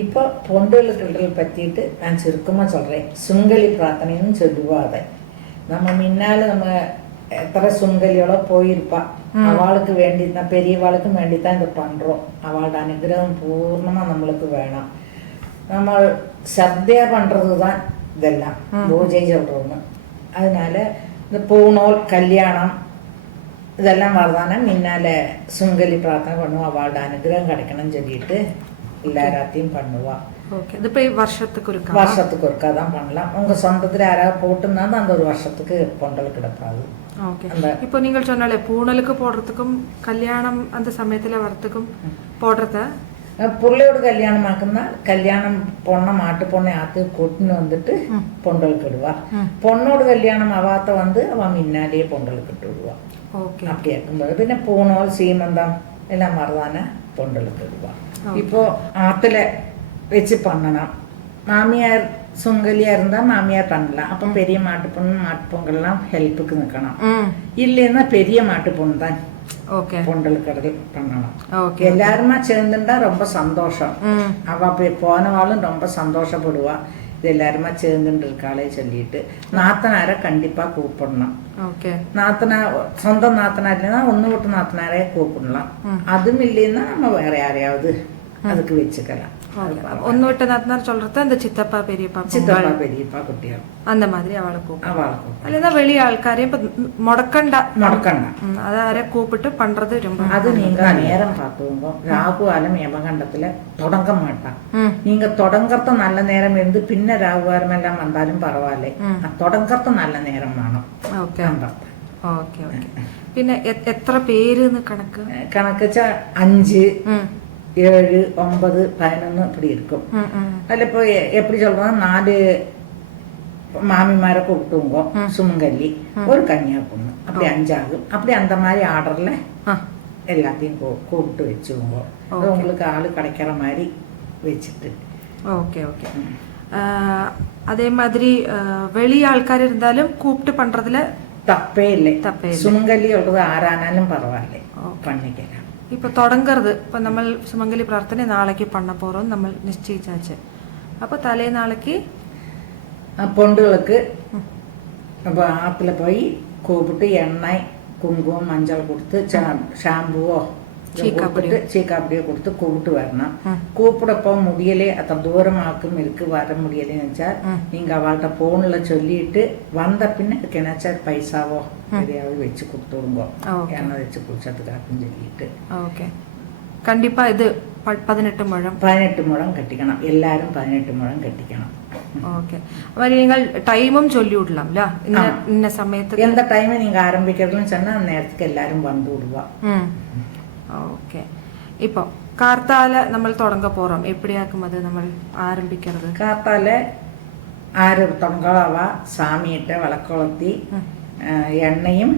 இப்போ பொண்டுகளை பற்றிட்டு நான் சுருக்கமாக சொல்கிறேன். சுங்கலி பிரார்த்தனைன்னு சொல்லுவாங்க. நம்ம முன்னால் நம்ம எத்தனை சுங்கலியோட போயிருப்பா, அவளுக்கு வேண்டித்தான், பெரியவாளுக்கு வேண்டித்தான் இதை பண்ணுறோம். அவளோட அனுகிரகம் பூர்ணமாக நம்மளுக்கு வேணும். நம்ம சத்தியாக பண்ணுறது தான் இதெல்லாம் பூஜை சொல்கிறோன்னு. அதனால இந்த பூநூல் கல்யாணம் இதெல்லாம் வரதானே முன்னால் சுங்கலி பிரார்த்தனை பண்ணுவோம். அவளோட அனுகிரகம் கிடைக்கணும்னு சொல்லிட்டு எல்லாத்தையும் பண்ணுவா. வருஷத்துக்கு ஒருக்கா தான் பண்ணலாம். உங்க சொந்தத்துல யாராவது போட்டுருந்தாலும் அந்த ஒரு வருஷத்துக்கு பொங்கல் கிடப்பாது. இப்போ நீங்கள் சொன்னாலே பூணலுக்கு போடுறதுக்கும் கல்யாணம் அந்த சமயத்துல வரத்துக்கும் போடுறத பிள்ளையோட கல்யாணம் ஆக்குன்னா கல்யாணம் பொண்ணை மாட்டு பொண்ணை ஆத்து கொட்டுன்னு வந்துட்டு பொங்கல் கிடுவா. பொண்ணோட கல்யாணம் அவாத்த வந்து அவன் முன்னாடியே பொங்கல் கிட்டு விடுவா. அப்படி இருக்கும்போது பின்ன பூணோல் சீமந்தம் எல்லாம் மறதானே பொங்கல் கிடுவா. இப்போ ஆத்துல வச்சு பண்ணலாம். மாமியார் சுங்கலியா இருந்தா மாமியார் பண்ணலாம். அப்ப பெரிய மாட்டு பொங்கல்லாம் ஹெல்ப்புக்கு நிக்கணும். இல்லைன்னா பெரிய மாட்டு பொண்ணு தான் பொங்கல் கடல் பண்ணணும். எல்லாருமா சேர்ந்துட்டா ரொம்ப சந்தோஷம். அவ போனவாளும் ரொம்ப சந்தோஷப்படுவா. இது எல்லாருமா சேர்ந்துட்டு இருக்காளே சொல்லிட்டு நாத்தனாரை கண்டிப்பா கூப்பிடணும். நாத்தனார் சொந்த நாத்தனார் இல்லைன்னா ஒண்ணு விட்டு நாத்தனாரே கூப்பிடலாம். அதுவும் இல்லைன்னா நம்ம வேற யாரையாவது அதுக்கு வச்சுக்கலாம். ஒன்னு விட்டு நாத்தனார் சொல்றது அந்த சித்தப்பா பெரியப்பா குட்டியாள் அந்த மாதிரி அவளை கூப்பிடும். வெளி ஆள்காரையும் இப்ப முடக்கண்டா அதார கூப்பிட்டு பண்றது ரொம்ப. அது நீங்க நேரம் பார்த்துவோங்க. ராகுகாலம் யமகண்டத்துல தொடங்க மாட்டான். நீங்க தொடங்கறது நல்ல நேரம் இருந்து பின்ன ராகுகாலம் எல்லாம் வந்தாலும் பரவாயில்ல. தொடங்கறது நல்ல நேரம் வேணும். പിന്നെ എത്ര പേര് കണക്ക് 5 7 9 11 இப்படி இருக்கும். அதுல இப்போ எப்படி சொல்றோம், 4 மாமிமாரை கூப்பிட்டுங்க, சுமங்கல்லி, ஒரு கன்னியா பொண்ணு, அப்படி 5 ஆகும். அப்படி அந்த மாதிரி ஆர்டர்ல எல்லாத்தையும் கூப்பிட்டு வச்சுவோங்க. உங்களுக்கு ஆளு கிடைக்கிற மாதிரி வச்சுட்டு. அதே மாதிரி வெளி ஆൾക്കാർ இருந்தாலும் கூப்பிட்டு பண்றதுல தப்பே இல்லை. சுமங்கல்லி உള്ളത് ஆறானாலும் பரவாயில்ல, பண்ணிக்கலாம். இப்போ தொடங்கிறது இப்போ നമ്മൾ സുമംഗലി പ്രാർത്ഥന നാളേക്ക് பண்ண போறோம் നമ്മൾ നിശ്ചയിച്ചാச்சு. அப்போ தலை நாளைக்கு பொண்டுகளுக்கு இப்போ ஆற்றுல போய் கூப்பிட்டு எண்ணெய் குங்குமம் மஞ்சள் கொடுத்து ஷாம்புவோ சீக்காப்படியோ கொடுத்து கூப்பிட்டு வரணும். கூப்பிடப்போ முடியலே அத்த தூரமாக்கும் இருக்கு வர முடியலன்னு நினைச்சா நீங்க அவள்கிட்ட போன்ல சொல்லிட்டு வந்த பின்ன அதுக்கு என்னாச்சா பைசாவோ எதையாவது வச்சு கொடுத்துருங்க, எண்ணெய் வச்சு குடிச்சதுக்காக்குன்னு சொல்லிட்டு. கண்டிப்பா இது 18 முழம் கட்டிக்கணும். எல்லாரும் 18 முழம் கட்டிக்கணும். நீங்கள் டைமும் சொல்லி விடலாம்ல, இந்த சமயத்துக்கு எந்த டைம் நீங்க ஆரம்பிக்கிறதுன்னு சொன்னா அந்த நேரத்துக்கு எல்லாரும் வந்து விடுவா. இப்போ கார்த்தால നമ്മൾ தொடங்க போறோம். எப்படியாக்கும் அது നമ്മൾ ஆரம்பிக்கிறது? கார்த்தால 6 தொடங்கலாவா சாமியிட்ட விளக்குளத்தி எண்ணெயும்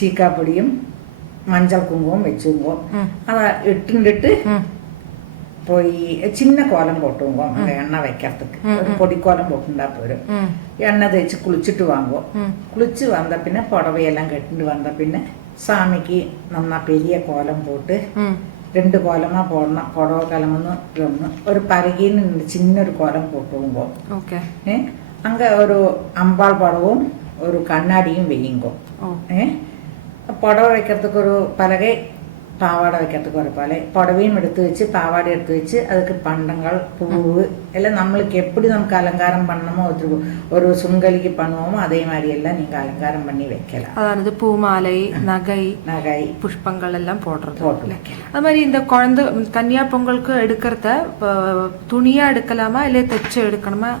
சீக்காப்பொடியும் மஞ்சள் குங்குமம் வச்சுங்கோ. அதை இட்டுட்டு போய் சின்ன கோலம் போட்டுவோங்க. அங்க எண்ணெய் வைக்கிறதுக்கு ஒரு பொடி கோலம் போட்டுண்டா போயிடும். எண்ணெய் தேய்ச்சி குளிச்சுட்டு வாங்குவோம். குளிச்சு வந்த பின்ன புடவையெல்லாம் கட்டிட்டு வந்த பின்ன சாமிக்கு நம்ம பெரிய கோலம் போட்டு 2 கோலமா போடணும். புடவை கோலம்னு ஒன்று, ஒரு பருகின்னு சின்ன கோலம் போட்டுவோங்க. அங்க ஒரு அம்பாள் படவும் ஒரு கண்ணாடியும் வையுங்கோ. புடவை வைக்கிறதுக்கு ஒரு பலகை, பாவாடை வைக்கிறதுக்கு ஒரு பலை, புடவையும் எடுத்து வச்சு பாவாடை எடுத்து வச்சு அதுக்கு பண்டங்கள் பூவு எல்லாம் நம்மளுக்கு எப்படி நமக்கு அலங்காரம் பண்ணணுமோ ஒரு சுங்கலிக்கு பண்ணுவோமோ அதே மாதிரி எல்லாம் நீங்க அலங்காரம் பண்ணி வைக்கலாம். அதாவது பூ மாலை, நகை புஷ்பங்கள் எல்லாம் போட்டு வைக்கலாம். அது மாதிரி இந்த குழந்தை கன்னியா பொங்கலுக்கு எடுக்கிறத துணியா எடுக்கலாமா இல்லை தைச்சு எடுக்கணுமா?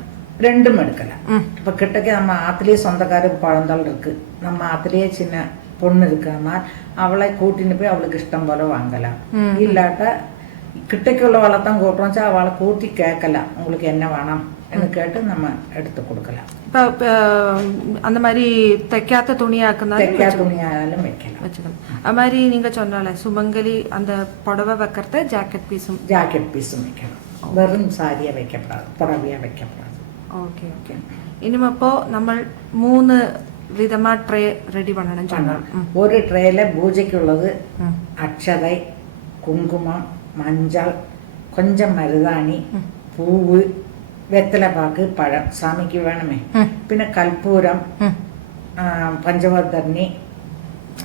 ரெண்டும் எடுக்கலாம். இப்ப கிட்டக்க நம்ம ஆத்திலேயே சொந்தக்கார குழந்தை இருக்கு, நம்ம ஆத்திலேயே சின்ன பொண்ணு இருக்காம அவளை கூட்டின்னு போய் அவளுக்கு இஷ்டம் போல வாங்கலாம். இல்லாட்டா கிட்டக்குள்ளவளை தான் கூப்பிட்டோம், அவளை கூட்டி கேட்கலாம் உங்களுக்கு என்ன வேணும் கேட்டு நம்ம எடுத்து கொடுக்கலாம். இப்ப அந்த மாதிரி தைக்காத துணியாக்குனாலும் வைக்கலாம். அது மாதிரி நீங்க சொன்னால சுமங்கலி அந்த புடவை வைக்கிறத ஜாக்கெட் பீஸும் வைக்கணும். வெறும் சாரியா வைக்கப்படாது, புடவையா வைக்கப்படாது. ഇനിമപ്പോ നമ്മൾ 3 വിധമാ ട്രേ റെഡി பண்ணணும். ஒரு ட்ரேல பூஜைக்குள்ளது அக்ஷதை, குங்குமம், மஞ்சள், கொஞ்சம் மருதாணி, பூவு, வெத்தலைப்பாக்கு, பழம் சாமிக்கு வேணுமே. பின்ன கற்பூரம், பஞ்சவர்த்தர்ணி,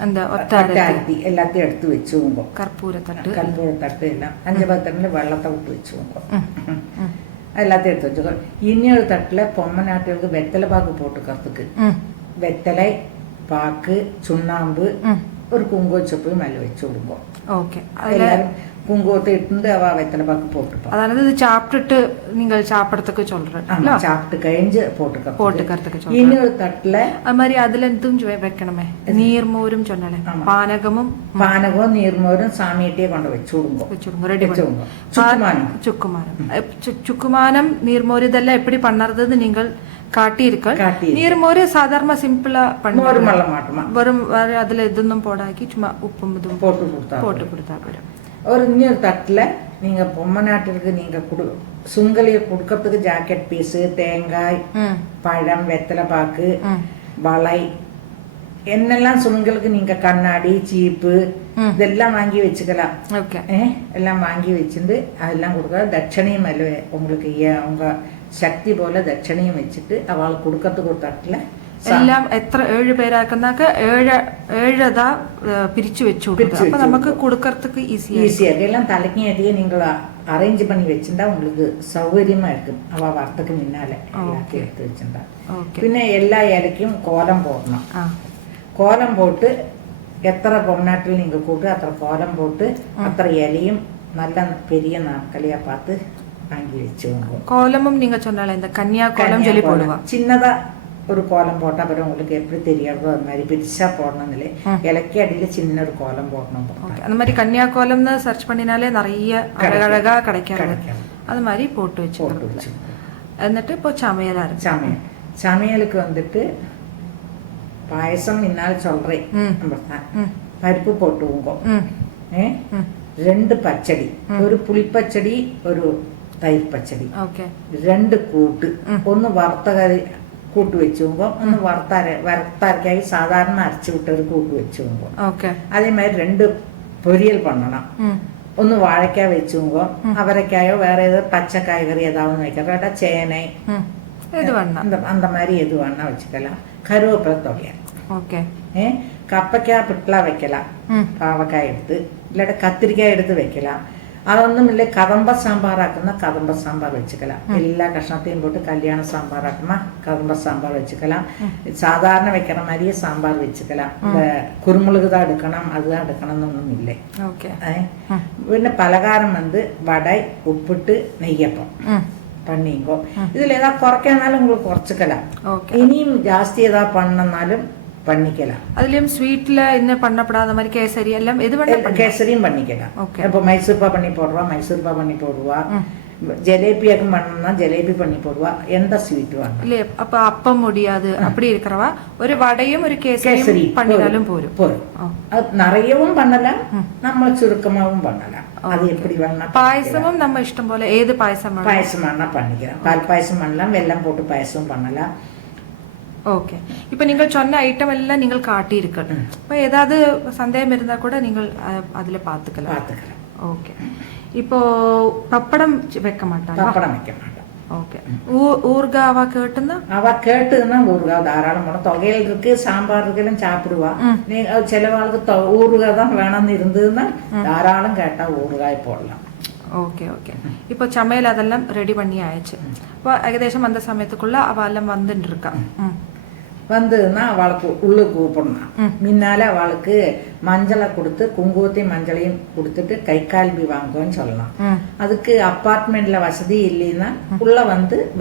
அந்த ஒத்தாரத்தி எல்லாத்தையும் எடுத்து வச்சுவோங்க. கற்பூரத்தட்டு எல்லாம் பஞ்சவர்த்தர்ணில வெள்ளத்தை விட்டு வச்சுவோங்க. எல்லாத்தையும் எடுத்து வச்சுக்கோ. இன்னொரு தட்டுல பொம்மை நாட்டுகளுக்கு வெத்தலை பாக்கு போட்டுக்கிறதுக்கு வெத்தலை பாக்கு, சுண்ணாம்பு, ஒரு குங்குமச்சப்பு மேல வச்சு விடுங்க. எல்லாரும் குங்குமத்தை இட்டு அவ வெத்தலை பாக்கு போட்டுப்பா. அதாவது இது சாப்பிட்டுட்டு நீங்கள் சாப்பிடறதுக்கு சொல்றேன். சாப்பிட்டு கழிஞ்சு போட்டுக்கிறதுக்கு இன்னொரு தட்டுல அது மாதிரி அதுல എന്തും വെക്കണമേ? നീർമോരും ചൊല്ലണേ. പാനകവും നീർമോരും സാമിയിട്ടേ കൊണ്ട് വെച്ചുടുங்க. ചുക്കുമാനം നീർമോര് ഇതെല്ലാം எப்படி பண்றதுன்னு நீங்கள் காட்டியிருக்கல். நீர்மோரு சாதாரண சிம்பிளா பண்ணுவோம். வெறும் அதுல எதுவும் போடாக்கி சும்மா உப்பும் இதுவும் போட்டு கொடுத்தா போயிடும். ஒரு இன்னொரு தட்டுல நீங்க பொம்மை நாட்டிற்கு நீங்க சுங்கலிய கொடுக்கறதுக்கு ஜாக்கெட் பீஸு, தேங்காய், பழம், வெத்தலை பாக்கு, வளை என்னெல்லாம் சுங்களுக்கு நீங்க கண்ணாடி, சீப்பு இதெல்லாம் வாங்கி வச்சுக்கலாம். எல்லாம் வாங்கி வச்சிருந்து அதெல்லாம் கொடுக்க தட்சணையும் உங்களுக்கு உங்க சக்தி போல தட்சணையும் வச்சுட்டு அவளுக்கு கொடுக்கறதுக்கு ஒரு தட்டுல എല്ലാം എത്ര 7 പേരാക്കുന്നാക്ക 7 பிரிச்சு வச்சு அப்ப நமக்கு கொடுக்கறதுக்கு ஈஸியா இருக்கு. எல்லாம் தலைக்கும் அதிகம் நீங்க அரேஞ்ச் பண்ணி வச்சிருந்தா உங்களுக்கு சௌகரியமா இருக்கும். அவ வரத்துக்கு முன்னால எல்லாத்தையும் எடுத்து வச்சிருந்தா. பின்ன எல்லா இலைக்கும் கோலம் போடணும். கோலம் போட்டு எத்தனை பொம்நாட்டில் நீங்க கூட்டு அத்தனை கோலம் போட்டு அத்தனை இலையும் நல்ல பெரிய நாட்களையா பார்த்து வாங்கி வச்சுவோங்க. கோலமும் நீங்க சொன்னால இந்த கன்னியா கோலம் சொல்லி போடுவோம். சின்னதா ஒரு கோலம் போட்டா அப்புறம் உங்களுக்கு எப்படி தெரியாதோ அது மாதிரி பெருசா போடணும்னு இலக்கி அடியில சின்ன ஒரு கோலம் போடணும். அந்த மாதிரி கன்னியா கோலம்னு சர்ச் பண்ணினாலே நிறைய அழகழகா கிடைக்காது. அது மாதிரி போட்டு வச்சு എന്നിട്ട് இப்போ சமையலா இருக்கு. சமையலுக்கு வந்துட்டு பாயசம் இன்னால் சொல்றேன். பருப்பு போட்டுவோங்க. 2 பச்சடி, ஒரு புளிப்பச்சடி, ஒரு தயிர் பச்சடி, 2 கூட்டு, ഒന്ന് വറുത്ത കറി കൂട്ട് വെച്ചുമ്പോ ഒന്ന് വറുത്തരക്കായി സാധാരണ അരച്ചു വിട്ടൊരു കൂട്ട് വെച്ചുമ്പോ അതേമാതിരി 2 പൊരിയൽ പണ്ണണം. ഒന്ന് വാഴക്കായ വെച്ചുമ്പോ അവരക്കായോ വേറെ ഏത് പച്ചക്കായകറി ഏതാവെന്ന് വെക്കാം. ചേന அந்த மாதிரி எது வேணா வச்சுக்கலாம். கருவேப்பிலை தொகையா கப்பக்காய் பிட்லாம் வைக்கலாம். பாவக்காய் எடுத்து இல்லாட்ட கத்திரிக்காய் எடுத்து வைக்கலாம். അതൊന്നും ഇല്ല കദംബ സാമ്പാർ ആക്കുന്ന കദംബ സാമ്പാർ വെച്ചുക്കലാം. എല്ലാ കഷ്ണത്തെയും പോട്ട് കല്യാണ സാമ്പാർ ആക്കുമ്പോ കദംബ സാമ്പാർ വെച്ചുക്കലാം. സാധാരണ വെക്കണ മാതിരി സാമ്പാർ വെച്ചുക്കലാം. കുരുമുളക് தான் എടുക്കണം அதுதான் എടുക്കണമെന്നൊന്നും ഇല്ലേ. പിന്നെ പലഹാരം വടை, ഉപ്പിട്ട്, നെയ്യപ്പം பண்ணிங்கோ. இதுல ஏதாவது குறைக்கனாலும் உங்களுக்கு குறைச்சுக்கலாம். இனியும் ஜாஸ்தி ஏதாவது பண்ணனாலும் பண்ணிக்கலாம். அதுலயும் ஸ்வீட்ல என்ன பண்ணப்படாத மாதிரி கேசரி எல்லாம் எது வேணா கேசரியும் பண்ணிக்கலாம். இப்போ மைசூர்பா பண்ணி போடுவா, மைசூர்பா பண்ணி போடுவா. ஜலேபியாக்கும் பண்ணா ஜலேபி பண்ணி போடுவா. எந்த ஸ்வீட் வேணும் இல்ல அப்ப அப்ப முடியாது அப்படி இருக்கிறவா ஒரு வடையும் ஒரு கேசரி பண்ணினாலும் போரும். அது நிறையவும் பண்ணலாம், நம்ம சுருக்கமாவும் பண்ணலாம். அது எப்படி வேணா. பாயசமும் நம்ம இஷ்டம் போல ஏது பாயசம் வேணா பண்ணிக்கலாம். பால் பாயசம் பண்ணலாம், வெல்லம் போட்டு பாயசம் பண்ணலாம். ஓகே. இப்போ நீங்கள் சொன்ன ஐட்டம் எல்லாம் நீங்கள் காட்டியிருக்கணும். இப்போ ஏதாவது சந்தேகம் இருந்தா கூட நீங்கள் அதுல பாத்துக்கலாம். ஓகே. இப்போ பப்படம் வைக்க மாட்டாங்க. பப்படம் வைக்க மாட்டாங்க. ஓகே. ஊர்கா அவ கேட்டுன்னா ஊர்கா தாராளம் போன தொகையில் இருக்கு, சாம்பார் இருக்குன்னு சாப்பிடுவா. சிலவாளுக்கு ஊர்கா தான் வேணும்னு இருந்ததுன்னா தாராளம் கேட்டா ஊறுகாய் போடலாம். Okay okay. இப்போ சமையல் அதெல்லாம் ரெடி பண்ணி ஆயிடுச்சு. இப்போ ஏகദേശம் அந்த சமயத்துக்குள்ள அவ எல்லாம் வந்துட்டு இருக்கா. வந்ததுன்னா அவளுக்கு உள்ளு கூப்பிடணும். முன்னால அவளுக்கு மஞ்சளை கொடுத்து குங்குமத்தையும் மஞ்சளையும் கொடுத்துட்டு கை கால்பி வாங்குவோன்னு சொல்லலாம். அதுக்கு அப்பார்ட்மெண்ட்ல வசதி இல்லைன்னா உள்ள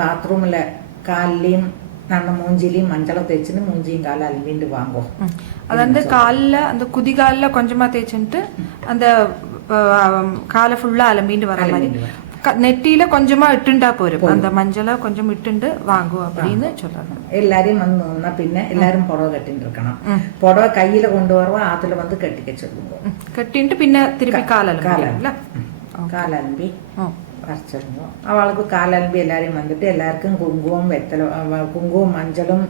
பாத்ரூம்ல காலையும் நம்ம மூஞ்சிலையும் மஞ்சளை தேய்ச்சின்னு மூஞ்சியும் கால அலும்பிட்டு வாங்குவோம். அது காலில் அந்த குதிகாலில் கொஞ்சமா தேய்ச்சிட்டு அந்த காலை ஃபுல்லா அலம்பிட்டு வர மாதிரி நெட்டியில கொஞ்சமா இட்டுண்டா போரும். அந்த மஞ்சளை கொஞ்சம் இட்டுண்டு வாங்குவோம் அப்படின்னு சொல்றாங்க. எல்லாரையும் வந்தோம்னா பின்ன எல்லாரும் புடவை கட்டிட்டு இருக்கணும். புடவை கையில கொண்டு வருவோம், ஆத்துல கட்டிக்க சொல்லுவோம். கட்டிட்டு பின்ன திருப்பி காலம்பி வரைச்சிருவோம். அவளுக்கு காலம்பி எல்லாரையும் வந்துட்டு எல்லாருக்கும் குங்குமம், வெத்தலை, குங்குமம், மஞ்சளும்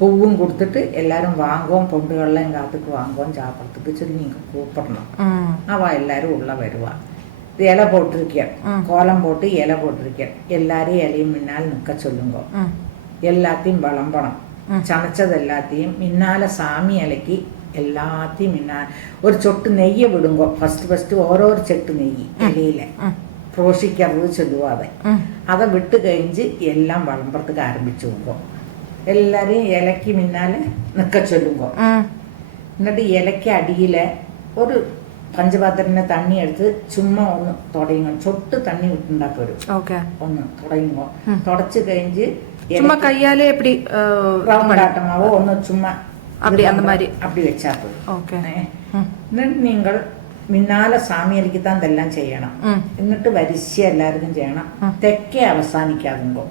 பூவும் கொடுத்துட்டு எல்லாரும் வாங்குவோம். பொண்டுகள்லாம் எங்க ஆத்துக்கு வாங்குவோம் சாப்பிட்றதுக்கு சொல்லி நீங்க கூப்பிடணும். அவ எல்லாரும் உள்ள வருவா. இலை போட்டிருக்கேன், கோலம் போட்டு இலை போட்டிருக்கேன். எல்லாரும் இலையும் முன்னால் நிற்க சொல்லுங்க. எல்லாத்தையும் விளம்பணும். சமைச்சது எல்லாத்தையும் முன்னால சாமி இலைக்கு எல்லாத்தையும் முன்னால் ஒரு சொட்டு நெய்யை விடுங்க. ஃபர்ஸ்ட் ഓരോ ചെട്ട് നെയ്യ് ഇലയില പ്രോഷിക്കരുത് ചൊല്ലുവാതെ அதை விட்டு கழிஞ்சு எல்லாம் விளம்பரத்துக்கு ஆரம்பிச்சுங்க. எல்லாரையும் இலைக்கு முன்னால நிற்க சொல்லுங்க. എന്നിട്ട് ഇലയ്ക്ക് അടിയിൽ ഒരു പഞ്ചപാത്രത്തിന്റെ തണ്ണി എടുത്ത് ചുമ്മാ ഒന്ന് തുടങ്ങും. ചൊട്ട് തണ്ണി വിട്ടുണ്ടാ പോരും. ഒന്ന് തുടങ്ങുമ്പോ തുടച്ച് കഴിഞ്ഞ് കയ്യാലെ റൗണ്ട് ആട്ടമാവോ ഒന്ന് ചുമ്മാ அப்படி வச்சா போதும். എന്നിട്ട് നിങ്ങൾ മിന്നാലെ സാമിയലിക്ക് താൻ ഇതെല്ലാം ചെയ്യണം. എന്നിട്ട് വരിശ എല്ലാവർക്കും ചെയ്യണം. തെക്കേ അവസാനിക്കാതുങ്കോ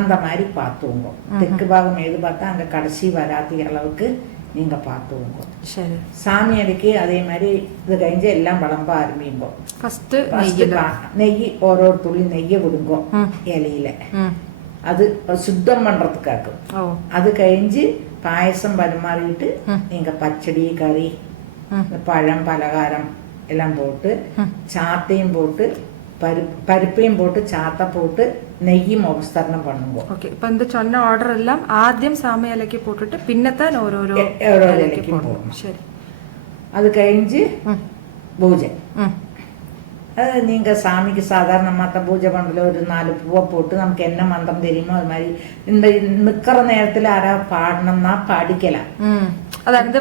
அந்த மாதிரி பார்த்துவோங்க. தெற்கு பாகம் எது பார்த்தா அங்க கடைசி வராத அளவுக்கு நீங்க பார்த்துவோங்க. சாமி அடிக்கு அதே மாதிரி இது கழிஞ்சு எல்லாம் விளம்ப ஆரம்பிங்கோ. நெய் ஓரோ துளி நெய்ய விடுங்கோ இலையில. அது சுத்தம் பண்றதுக்காக்கும். அது கழிஞ்சு பாயசம் பரிமாறிட்டு நீங்க பச்சடி கறி பழம் பலகாரம் எல்லாம் போட்டு சாத்தையும் போட்டு പരിപ്പയും പോട്ട് ചാത്ത പോട്ട് നെയ്യും ഉപസ്തരണം പണുമ്പോ. ഇപ്പൊ എന്ത് ചൊന്ന ഓർഡർ എല്ലാം ആദ്യം സാമയിലേക്ക് പോട്ടിട്ട് പിന്നത്താൻ ഓരോരോ ഇലയ്ക്കും പോകും. ശരി. അത് കഴിഞ്ഞ് പൂജ. அது நீங்க சாமிக்கு சாதாரண மற்ற பூஜை பண்றதுல ஒரு 4 பூவை போட்டு நமக்கு என்ன மந்திரம் தெரியுமோ அது மாதிரி இந்த நிக்கிற நேரத்துல யாரா பாடணும்னா பாடிக்கலாம். അതായത്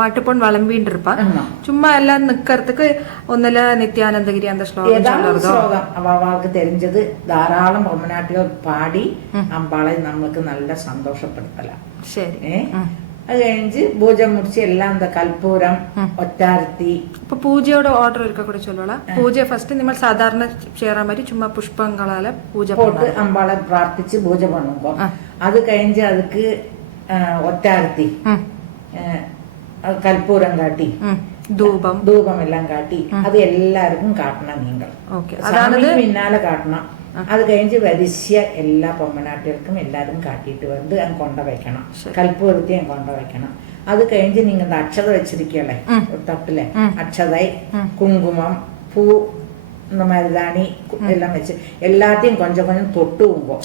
മാട്ടുപൊൺ വിളമ്പിട്ട് ഇരുപ്പാൻ ചുമ്മാ എല്ലാം നിക്കറதுக்கு ഒന്നില്ല നിത്യാനന്ദഗിരി அந்த ശ്ലോകം അവൾക്ക് தெரிஞ்சது ധാരാളം പൊമ്മനാട്ടികൾ പാടി അമ്പാളെ നമ്മൾക്ക് നല്ല സന്തോഷപ്പെടുത്തலாம். ശരി. അത് കഴിഞ്ഞ് പൂജ മുടിച്ച് എല്ലാം എന്താ കൽപ്പൂരം ഒറ്റാരത്തി. ഇപ്പൊ പൂജയോട് ഓർഡർ എടുക്ക കൂടെ ചൊല്ലോളാം. പൂജ ഫസ്റ്റ് നിങ്ങൾ സാധാരണ ചെയ്യാൻ മാതിരി ചുമ്മാ പുഷ്പങ്ങളാല പൂജ പോട്ട് അമ്പാളെ പ്രാർത്ഥിച്ച് പൂജ പണുമ്പോ അത് കഴിഞ്ഞ് അതുക്ക് ഒറ്റാരത്തി കൽപ്പൂരം കാട്ടി ധൂപം എല്ലാം കാട്ടി അത് എല്ലാവർക്കും കാട്ടണം. നിങ്ങൾ പിന്നാലെ കാട്ടണം. അത് കഴിഞ്ഞ് വരിശ എല്ലാ പൊമ്മനാട്ടികൾക്കും എല്ലാവരും കാട്ടിയിട്ട് വന്ന് കൊണ്ട വയ്ക്കണം. കൽപ്പൂരത്തെയും കൊണ്ട വയ്ക്കണം. അത് കഴിഞ്ഞ് നിങ്ങൾ അക്ഷത വെച്ചിരിക്കല്ലേ തട്ടിലെ അക്ഷതായി കുങ്കുമം പൂ മരുതാണി എല്ലാം വെച്ച് എല്ലാത്തെയും കൊഞ്ചം കൊഞ്ചം തൊട്ട് പോകുമ്പോ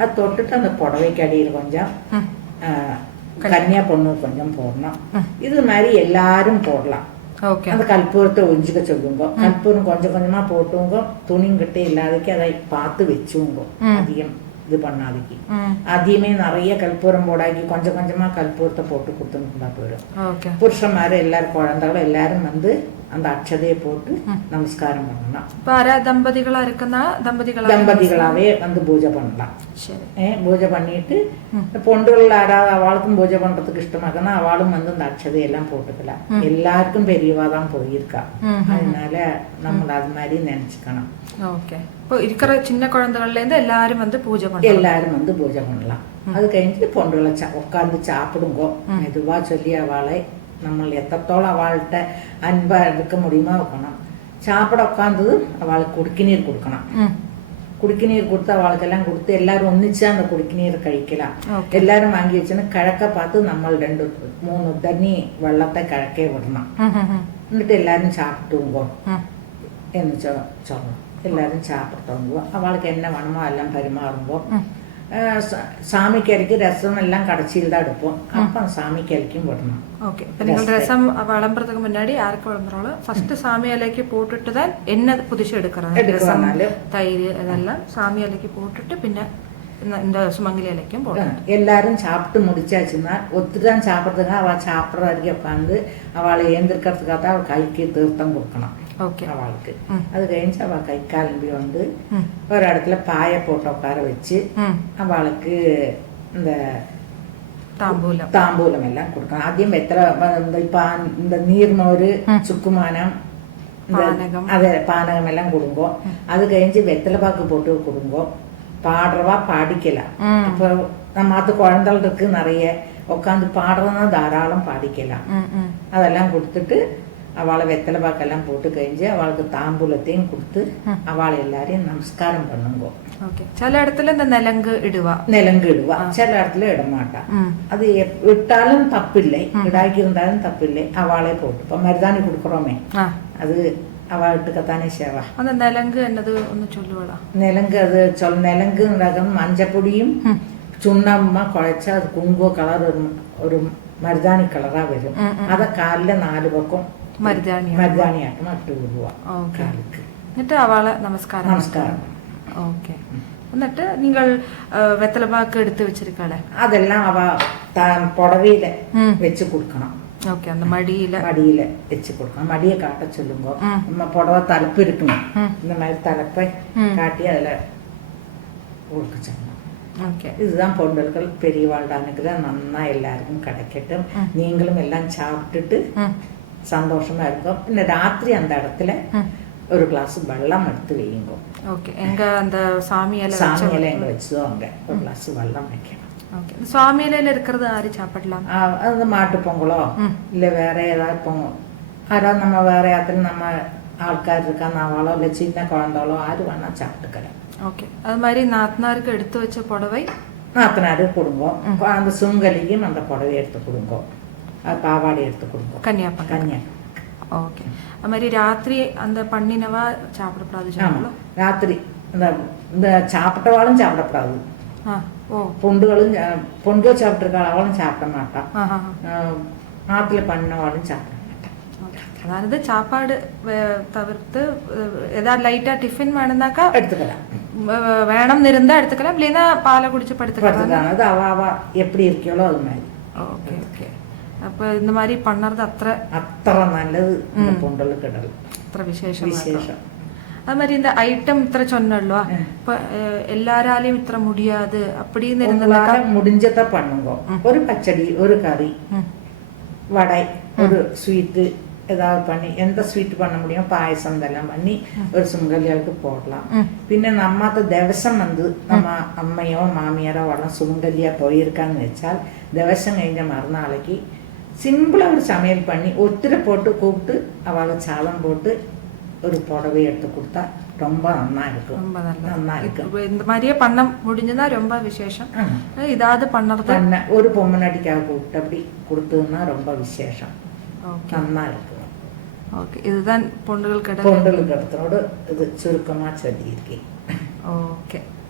അത് തൊട്ടിട്ട് அந்த புடவைக்கடியில் கொஞ்சம் கன்னியா பொண்ணு கொஞ்சம் போடணும். இது மாதிரி எல்லாரும் போடலாம். அந்த கற்பூரத்தை ஒஞ்சிக்க சொல்லுங்க. கற்பூரம் கொஞ்சம் கொஞ்சமா போட்டுங்க. துணியும் கிட்ட இல்லாதக்கு அதை பார்த்து வச்சுங்க. அதிகம் இது பண்ணாதக்கு. அதிகமே நிறைய கற்பூரம் போடாக்கி கொஞ்சம் கொஞ்சமா கற்பூரத்தை போட்டு கொடுத்துருந்தா போயிடும். புருஷன்மாரு எல்லாரும் குழந்தைகளும் எல்லாரும் வந்து அந்த அட்சதையை போட்டு நமஸ்காரம் பண்ணலாம். தம்பதிகளாவே வந்து பூஜை பண்ணலாம். பூஜை பண்ணிட்டு பொண்டுகள் யாராவது அவளுக்கும் பூஜை பண்றதுக்கு இஷ்டமாக்கனா அவளும் வந்து இந்த அட்சதையெல்லாம் போட்டுக்கலாம். எல்லாருக்கும் பெரியவா தான் போயிருக்கா. அதனால நம்ம அது மாதிரி நினைச்சுக்கணும். இருக்கிற சின்ன குழந்தைகள்ல இருந்து எல்லாரும் வந்து பூஜை பண்ணலாம். அது கழிஞ்சு பொண்டுகளை உட்காந்து சாப்பிடுங்கோ. மெதுவா சொல்லி அவளை നമ്മൾ എത്രത്തോളം അവളുടെ അൻപ എടുക്ക മുടിയുമോ വെക്കണം. ചാപ്പിട ഉക്കാന്തത് അവൾക്ക് കുടുക്കിനീർ കൊടുക്കണം. കുടുക്കിനീർ കൊടുത്ത് അവൾക്കെല്ലാം കൊടുത്ത് എല്ലാവരും ഒന്നിച്ചാണ് കുടുക്കിനീർ കഴിക്കല. എല്ലാരും വാങ്ങി വെച്ചാൽ കിഴക്ക പാത്ത് നമ്മൾ 2-3 ഉദ്ധരണി വെള്ളത്തെ കിഴക്കേ വിടണം. എന്നിട്ട് എല്ലാരും ചാപ്പിട്ടുമ്പോ എന്ന് ചൊല്ലണം. എല്ലാരും ചാപ്പിട്ടുമ്പോ അവൾക്ക് എന്നെ വേണമോ എല്ലാം പെരുമാറുമ്പോ சாமிக்கரைக்கு ரசம் எல்லாம் கடைசியில் தான் எடுப்போம். அப்போ சாமிக்கரைக்கும் விடணும். ரசம் விளம்புறதுக்கு முன்னாடி யாருக்கு விளம்புறோம் ஃபர்ஸ்ட் சாமி இலைக்கு போட்டுட்டு தான் என்ன புதுசு எடுக்கிறாங்க. தயிர் இதெல்லாம் சாமி இலைக்கு போட்டுட்டு பின்ன இந்த சுமங்கலி இலைக்கும் போடணும். எல்லாரும் சாப்பிட்டு முடிச்சாச்சுன்னா ஒத்துதான் சாப்பிட்றதுங்க. அவள் சாப்பிட்ற வரைக்கும் உட்காந்து அவளை ஏந்திருக்கிறதுக்காக தான் அவள் கைக்கு தீர்த்தம் கொடுக்கணும் அவளுக்கு. அது கழிஞ்சு அவள் கை காலம்பி வந்து ஒரு இடத்துல பாய போட்டு உட்கார வச்சு அவளுக்கு இந்த தாம்பூலம் எல்லாம் கொடுக்கணும். ஆദ്യം இந்த நீர்மோரு சுக்குமானம் அது பானகம் எல்லாம் கொடுங்கோ. அது கழிஞ்சு வெத்தலை பாக்கு போட்டு கொடுங்கோ. பாடுறவா பாடிக்கலாம். அப்போ நம்ம அது குழந்தைகள் இருக்கு நிறைய உட்காந்து பாடுறதுனா தாராளம் பாடிக்கலாம். அதெல்லாம் கொடுத்துட்டு அவளை வெத்தலை பாக்கெல்லாம் போட்டு கழிஞ்சு அவளுக்கு தாம்பூலத்தையும் கொடுத்து அவளை எல்லாரையும் நமஸ்காரம் பண்ணுங்க. சில இடத்துல இந்த நிலங்கு இடுவா சில இடத்துல இடமாட்டா. அது விட்டாலும் தப்பில்லை, இடாக்கி இருந்தாலும் தப்பில்லை. அவளே போட்டு இப்ப மருதாணி கொடுக்குறோமே அது அவட்டுக்கத்தானே சேவா. அந்த நிலங்கு என்னது ஒன்று சொல்லுவலாம். நிலங்கு அது நிலங்குன்றாங்க மஞ்சப்பொடியும் சுண்ணாம்புமா குழைச்சா அது குங்கும கலர் ஒரு மருதாணி கலரா வரும். அதை காலில் 4 பக்கம் മരുദാണിയാട്ടം ഇട്ട് വിടുക കാലിക്ക്. എന്നിട്ട് അവളെ നമസ്കാരം. ഓക്കെ. എന്നിട്ട് നിങ്ങൾ വെത്തലപാക്ക് എടുത്ത് വെച്ചിരിക്കാളെ അതെല്ലാം അവ പുടവയില് വെച്ച് കൊടുക്കണം. ഓക്കെ. அந்த மடியில வச்சு கொடுக்கணும். மடியை காட்ட சொல்லுங்க. நம்ம புடவை தலைப்பு இருக்கணும். இந்த மாதிரி தலைப்பை காட்டி அதில் கொடுக்க சொல்லணும். இதுதான் பொங்கல்கள். பெரியவாழ்ட அனுகிரகம் நன்னா எல்லாருக்கும் கிடைக்கட்டும். நீங்களும் எல்லாம் சாப்பிட்டுட்டு சந்தோஷமா இருக்கும். പിന്നെ രാത്രി அந்த இடத்துல ஒரு கிளாஸ் வெள்ளம் எடுத்து வையுங்க. ஓகே. எங்க அந்த சாமியில எங்க வச்சதோ அங்க ஒரு கிளாஸ் வெள்ளம் வைக்கணும். ஓகே. சுவாமி இலையில இருக்கிறது ஆறு சாப்பிடலாம். அது மாட்டு பொங்கலோ இல்ல வேற ஏதாவது பொங்கல் ஆராவது நம்ம வேற யாத்திரை நம்ம ஆൾക്കാർ இருக்காங்க அவளோ இல்லை சின்ன குழந்தாலோ ஆறு வேணா சாப்பிட்டுக்கலாம். ஓகே. அது மாதிரி நாத்தனாருக்கு எடுத்து வச்ச புடவை நாத்தனாருக்கு கொடுங்க. அந்த சுங்கலியும் அந்த புடவை எடுத்து கொடுங்க. பாவாடை எடுத்து கொடுங்க. கன்னியா. ஓகே. அது மாதிரி ராத்திரி அந்த பண்ணினவா சாப்பிடப்படாது. ராத்திரி இந்த சாப்பிட்டவாளும் சாப்பிடப்படாது. பொண்கள் சாப்பிட்டுருக்காள் அவளும் சாப்பிட மாட்டான். ஆத்துல பண்ணவாளும் சாப்பிட மாட்டான். அதாவது சாப்பாடு தவிர்த்து ஏதாவது லைட்டா டிஃபின் வேணும்னாக்கா எடுத்துக்கலாம். வேணும்னு இருந்தா எடுத்துக்கலாம். இல்லைன்னா பாலை குடிச்சு படுத்துக்கலாம். அது அவ எப்படி இருக்கியோளோ அது மாதிரி. ஓகே. ஓகே. அப்ப இந்த மாதிரி பண்ணறது അത്ര നല്ലത് പൊങ്കലുക്ക് ഇടൽ. അത്ര വിശേഷം. அது மாதிரி இந்த ஐட்டம் இത്ര சொன்னல்லோ இப்ப எல்லாராலையும் இത്ര முடியாது அப்படின்னு இருந்தா முடிஞ்சத பண்ணுங்க. ஒரு பச்சடி, ஒரு கறி, வடை, ஒரு ஸ்வீட்டு ஏதாவது பண்ணி எந்த ஸ்வீட் பண்ண முடியும் பாயசம் இதெல்லாம் பண்ணி ஒரு சுங்கலியாவுக்கு போடலாம். പിന്നെ നമ്മത്തെ ദിവസം നമ്മ അമ്മയോ മാമിയാരോ വടം സുങ്കലിയ പോയിരിക്കാന്ന് വെച്ചാൽ ദിവസം കഴിഞ്ഞ മറുനാളേക്ക് சிம்பிளா ஒரு சமையல் பண்ணி ஒத்திரை போட்டு கூப்பிட்டு அவளை சாதம் போட்டு ஒரு புடவை எடுத்து கொடுத்தா ரொம்ப நன்னா இருக்கும். நன்னா இருக்கும். இந்த மாதிரியே பண்ண முடிஞ்சதா ரொம்ப விசேஷம். இதாவது பண்ண ஒரு பொம்மனடிக்காக கூப்பிட்டு அப்படி கொடுத்ததுன்னா ரொம்ப விசேஷம். நன்னா இருக்கும். ஓகே. இதுதான் பொங்கல் கடத்தனோட இது சுருக்கமா சொல்லியிருக்கேன். ஓகே.